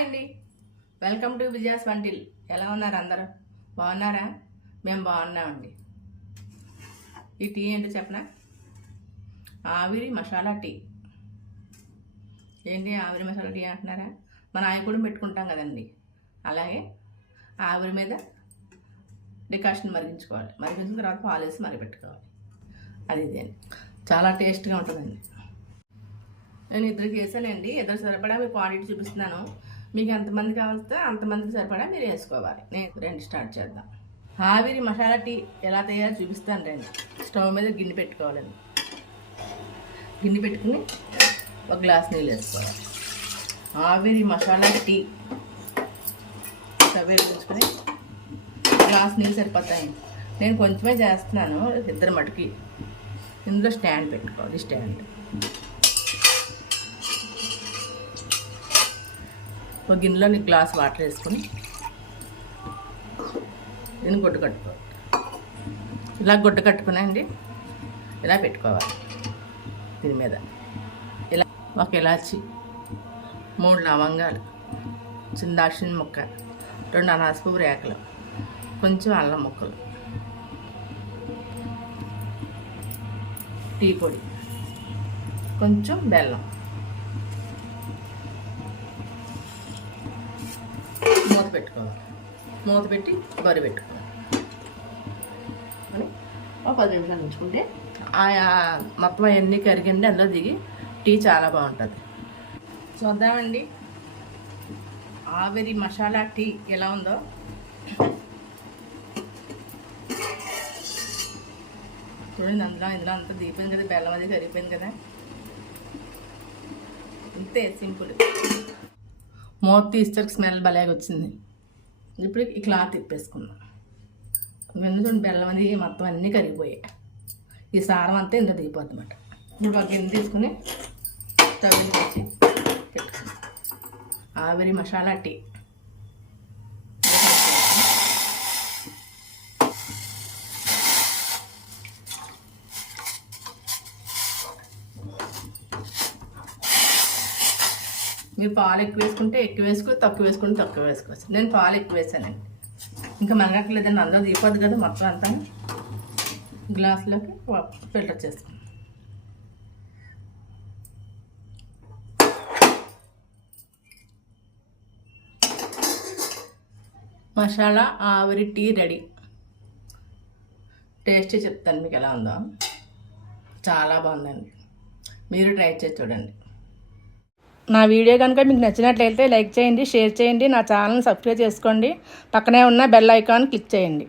Hi అండి, welcome to Vijaya's until. ఎలా ఉన్నారు అందరూ? బాగున్నారా? మేము బాగున్నామండి. ఈ టీ ఏంటో చెప్పనా? ఆవిరి మసాలా టీ. ఏంటి ఆవిరి మసాలా టీ అంటున్నారా? మన ఆయిల్ పెట్టుకుంటాం కదండి, అలాగే ఆవిరి మీద డికాషన్ మరిగించుకోవాలి. మరిగించిన తర్వాత పాలు వేసి మరిపెట్టుకోవాలి. అది ఇదేండి, చాలా టేస్ట్గా ఉంటుందండి. నేను ఇద్దరికి వేసానండి. ఇద్దరు సరిపడా మీ క్వాంటిటీ చూపిస్తున్నాను. మీకు ఎంతమంది కావాలితే అంతమందికి సరిపడా మీరు వేసుకోవాలి. నేను రెండు స్టార్ట్ చేద్దాం. ఆవిరి మసాలా టీ ఎలా తయారు చూపిస్తాను రండి. స్టవ్ మీద గిన్నె పెట్టుకోవాలండి. గిన్నె పెట్టుకుని ఒక గ్లాస్ నీళ్ళు వేసుకోవాలి. ఆవిరి మసాలా టీ స్టవ్ వేసుకుని గ్లాస్ నీళ్ళు సరిపోతాయండి. నేను కొంచెమే చేస్తున్నాను, ఇద్దరు మటుకి. ఇందులో స్టాండ్ పెట్టుకోవాలి. స్టాండ్ ఒక గిన్నెలో గ్లాస్ వాటర్ వేసుకొని దీన్ని గుడ్డ కట్టుకోవాలి. ఇలా గుడ్డ కట్టుకునండి, ఇలా పెట్టుకోవాలి. దీని మీద ఇలా ఒక ఇలాచి, 3 లవంగాలు, చిన్న దాల్చిన ముక్క, 2 అనాస పువ్వు రేకలు, కొంచెం అల్లం ముక్కలు, టీ పొడి, కొంచెం బెల్లం, మూత పెట్టుకోవాలి. మూత పెట్టి బరి పెట్టుకోవాలి అని ఒక 10 నిమిషాలు ఉంచుకుంటే మొత్తం అవన్నీ కరిగండి అందులో దిగి టీ చాలా బాగుంటుంది. చూద్దామండి ఆవిరి మసాలా టీ ఎలా ఉందో. చూడండి, ఇందులో అంతా దిగిపోయింది కదా, బెల్లం అది కరిగిపోయింది కదా. అంతే సింపుల్. మూత తీస్తే స్మెల్ భలేగా వచ్చింది. ఇప్పుడు ఈ క్లాత్ తిప్పేసుకుందాం. చూడండి, బెల్లం అది మొత్తం అన్నీ కరిగిపోయాయి. ఈ సారం అంతా ఇందులో దిగిపోద్ది అన్నమాట. ఇప్పుడు ఒక గిన్నె తీసుకుని స్టవ్ పెట్టి పెట్టుకుందాం. ఆవిరి మసాలా టీ మీరు పాలు ఎక్కువ వేసుకుంటే ఎక్కువ వేసుకో, తక్కువ వేసుకుంటే తక్కువ వేసుకోవచ్చు. నేను పాలు ఎక్కువ వేసానండి. ఇంకా మనగట్లేదండి, అందులో దిగిపోద్ది కదా మొత్తం అంతా. గ్లాసులోకి ఫిల్టర్ చేసుకుంటాం. మసాలా ఆవిరి టీ రెడీ. టేస్ట్ చెప్తాను మీకు ఎలా ఉందో. చాలా బాగుందండి, మీరు ట్రై చేసి చూడండి. నా వీడియో కనుక మీకు నచ్చినట్లయితే లైక్ చేయండి, షేర్ చేయండి, నా ఛానల్ని సబ్స్క్రైబ్ చేసుకోండి. పక్కనే ఉన్న బెల్ ఐకాన్ క్లిక్ చేయండి.